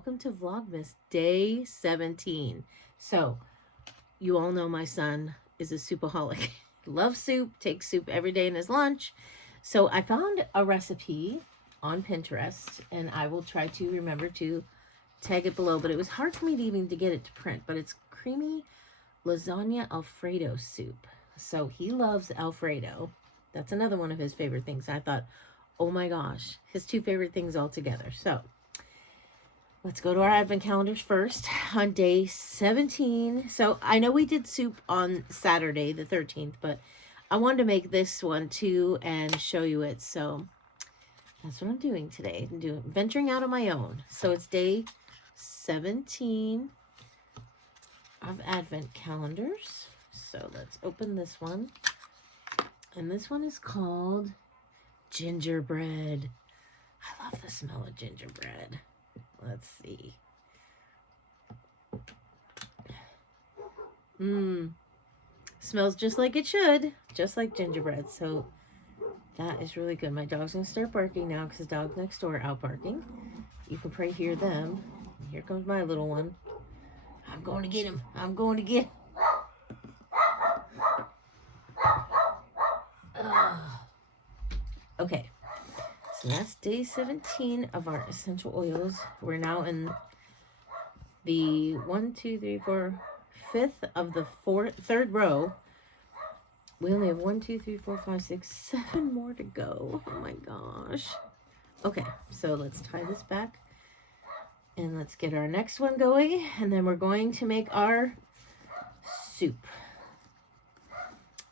welcome to Vlogmas day 17. So, you all know my son is a soupaholic. Loves soup, takes soup every day in his lunch. So, I found a recipe on Pinterest, and I will try to remember to tag it below, but it was hard for me to even get it to print, but it's creamy lasagna Alfredo soup. So, he loves Alfredo. That's another one of his favorite things. I thought, oh my gosh, his two favorite things all together. So, let's go to our advent calendars first on day 17. So I know we did soup on Saturday, the 13th, but I wanted to make this one too and show you it. So that's what I'm doing today. I'm venturing out on my own. So it's day 17 of advent calendars. So let's open this one. And this one is called gingerbread. I love the smell of gingerbread. Let's see. Smells just like it should. Just like gingerbread. So that is really good. My dog's going to start barking now because the dog next door out barking. You can probably hear them. Here comes my little one. I'm going to get him. I'm going to get him. Okay. So that's day 17 of our essential oils. We're now in the 5th of the third row. We only have 1, 2, 3, 4, 5, 6, 7 more to go. Oh my gosh. Okay, so let's tie this back and let's get our next one going, and then we're going to make our soup.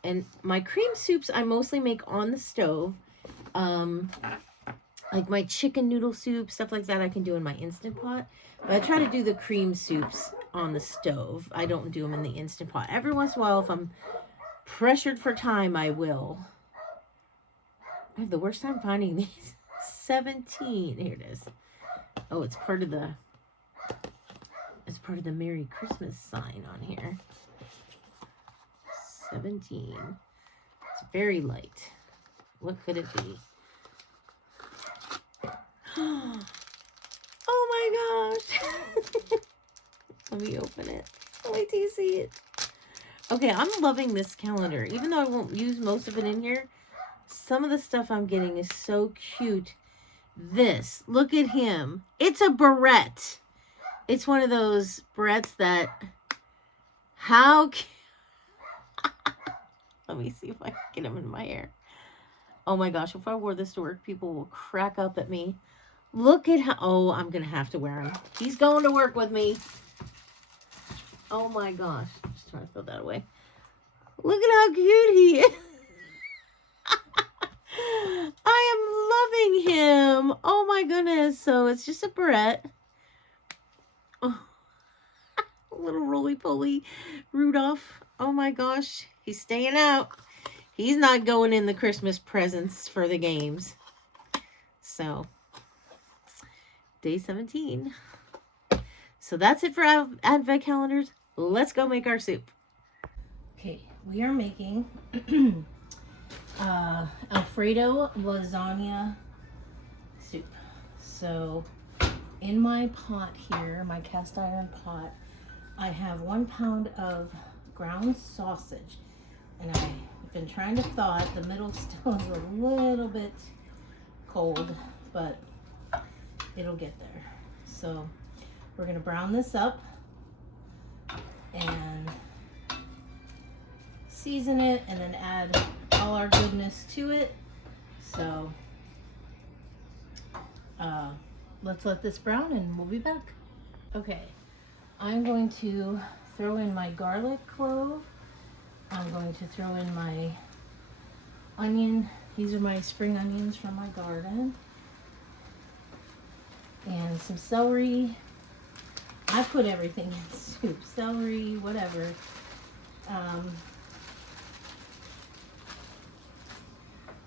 And my cream soups I mostly make on the stove. Like my chicken noodle soup, stuff like that, I can do in my Instant Pot. But I try to do the cream soups on the stove. I don't do them in the Instant Pot. Every once in a while, if I'm pressured for time, I will. I have the worst time finding these. 17. Here it is. Oh, it's part of the Merry Christmas sign on here. 17. It's very light. What could it be? Oh my gosh. Let me open it. Wait till you see it. Okay, I'm loving this calendar. Even though I won't use most of it in here, some of the stuff I'm getting is so cute. This, look at him. It's a barrette. It's one of those barrettes that, how cute. Let me see if I can get him in my hair. Oh my gosh, if I wore this to work, people will crack up at me. Look at how, oh, I'm going to have to wear him. He's going to work with me. Oh my gosh. Just trying to throw that away. Look at how cute he is. I am loving him. Oh my goodness. So it's just a barrette. Oh, little roly-poly Rudolph. Oh my gosh. He's staying out. He's not going in the Christmas presents for the games. So, day 17. So that's it for advent calendars. Let's go make our soup. Okay, we are making Alfredo Lasagna soup. So in my pot here, my cast iron pot, I have 1 pound of ground sausage. And I've been trying to thaw it. The middle still is a little bit cold, but it'll get there. So we're gonna brown this up and season it and then add all our goodness to it. So let's let this brown and we'll be back. Okay, I'm going to throw in my garlic clove. I'm going to throw in my onion. These are my spring onions from my garden. And some celery. I put everything in soup. Celery, whatever.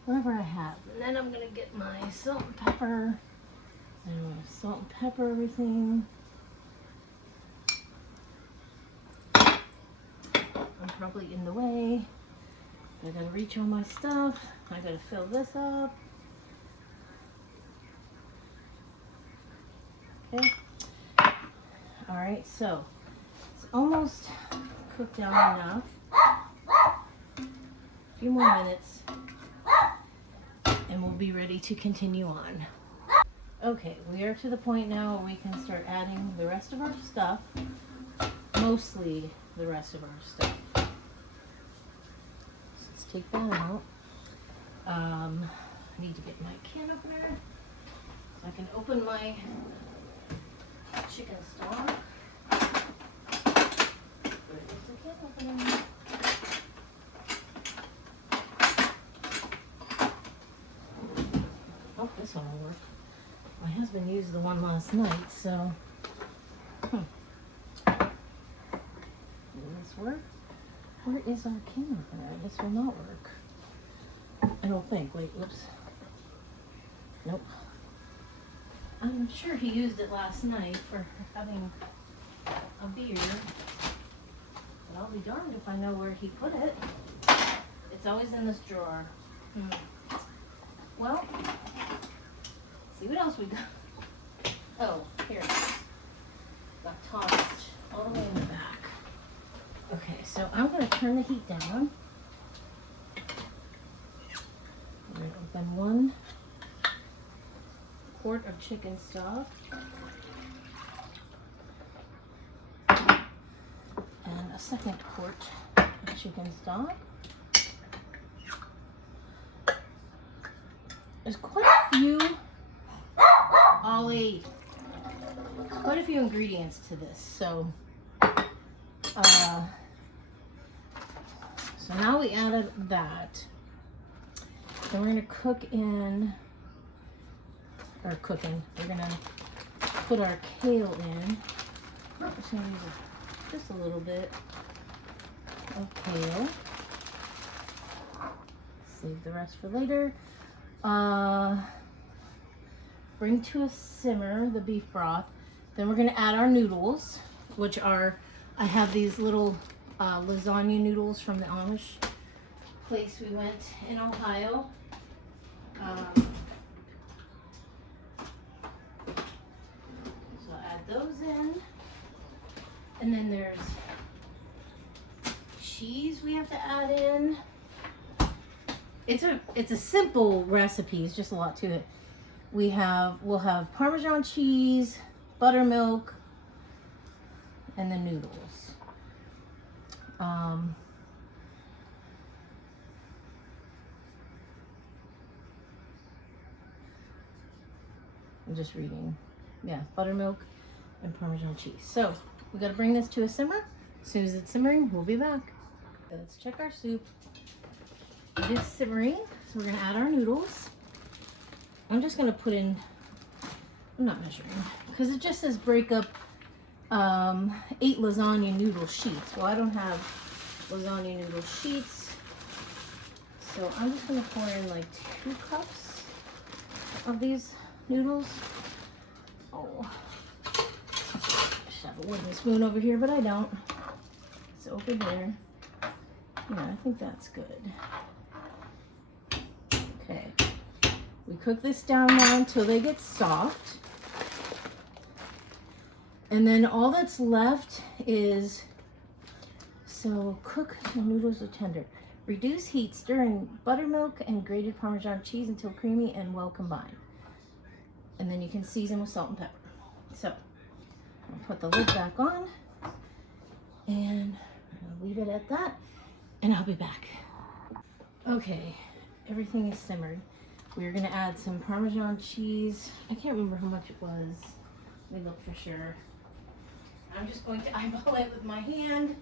Whatever I have. And then I'm going to get my salt and pepper. And I'm going to salt and pepper everything. I'm probably in the way. I gotta reach all my stuff. I gotta fill this up. Okay. right, so it's almost cooked down enough. A few more minutes and we'll be ready to continue on. Okay, we are to the point now where we can start adding the rest of our stuff. Mostly the rest of our stuff. So let's take that out. I need to get my can opener so I can open my chicken stock. Where is the can opener? Oh, this one will work. My husband used the one last night, so. Will this work? Where is our can opener? This will not work. I don't think. Wait, whoops. Nope. I'm sure he used it last night for having a beer. But I'll be darned if I know where he put it. It's always in this drawer. Well, let's see what else we got. Oh, here it is. Got tossed all the way in the back. Okay, so I'm going to turn the heat down. I'm going to open 1 quart of chicken stock. And a 2nd quart of chicken stock. There's quite a few, Ollie, quite a few ingredients to this. So now we added that. Then we're gonna we're gonna put our kale in. I'm just gonna use just a little bit of kale. Save the rest for later. Bring to a simmer the beef broth. Then we're gonna add our noodles, which are, I have these little lasagna noodles from the Amish place we went in Ohio. So I'll add those in. And then there's cheese we have to add in. It's a simple recipe, it's just a lot to it. We'll have Parmesan cheese, buttermilk, and the noodles. I'm just reading. Yeah, buttermilk and Parmesan cheese. So we gotta bring this to a simmer. As soon as it's simmering, we'll be back. Okay, let's check our soup. It is simmering, so we're gonna add our noodles. I'm just gonna put in, I'm not measuring, because it just says break up 8 lasagna noodle sheets. Well, I don't have lasagna noodle sheets, so I'm just gonna pour in like 2 cups of these noodles. Oh, I should have a wooden spoon over here, but I don't. It's over there. Yeah, I think that's good. Okay, we cook this down now until they get soft. And then all that's left is, so cook the noodles are tender. Reduce heat, stir in buttermilk and grated Parmesan cheese until creamy and well combined. And then you can season with salt and pepper. So I'll put the lid back on and I'll leave it at that and I'll be back. Okay, everything is simmered. We're gonna add some Parmesan cheese. I can't remember how much it was. Let me look for sure. I'm just going to eyeball it with my hand.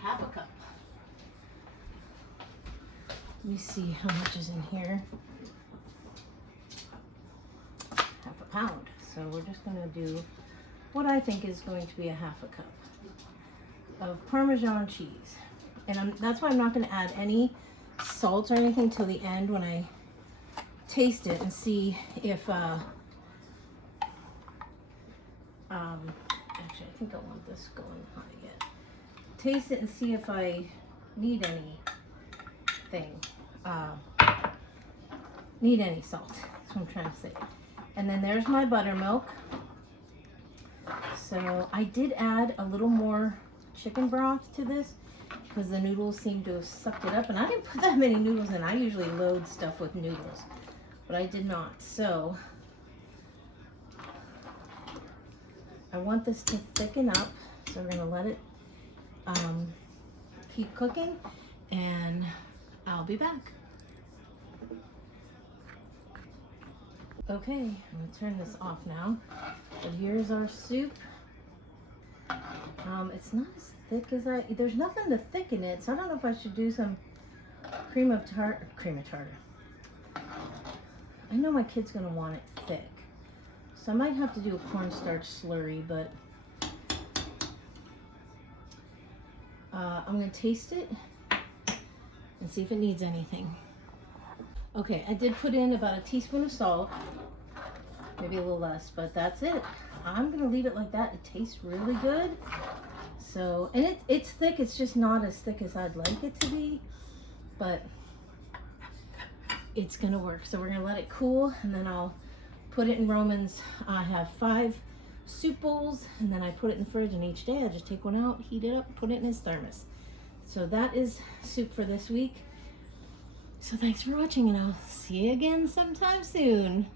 Half a cup. Let me see how much is in here. Half a pound. So we're just going to do what I think is going to be a half a cup of Parmesan cheese. And that's why I'm not going to add any salt or anything till the end when I taste it and see if actually I think I want this going hot yet. Taste it and see if I need anything, need any salt. That's what I'm trying to say. And then there's my buttermilk. So I did add a little more chicken broth to this because the noodles seem to have sucked it up, and I didn't put that many noodles in. I usually load stuff with noodles, but I did not. So I want this to thicken up, so we're gonna let it keep cooking, and I'll be back. Okay, I'm gonna turn this off now. So here's our soup. It's not as thick as there's nothing to thicken it, so I don't know if I should do some cream of tartar. I know my kid's gonna want it thick, so I might have to do a cornstarch slurry, but I'm gonna taste it and see if it needs anything. Okay, I did put in about a teaspoon of salt, maybe a little less, but that's it. I'm gonna leave it like that. It tastes really good. So, and it's thick. It's just not as thick as I'd like it to be, but it's gonna work. So we're gonna let it cool, and then I'll put it in Romans. I have 5 soup bowls, and then I put it in the fridge, and each day I just take one out, heat it up, put it in his thermos. So that is soup for this week. So thanks for watching, and I'll see you again sometime soon.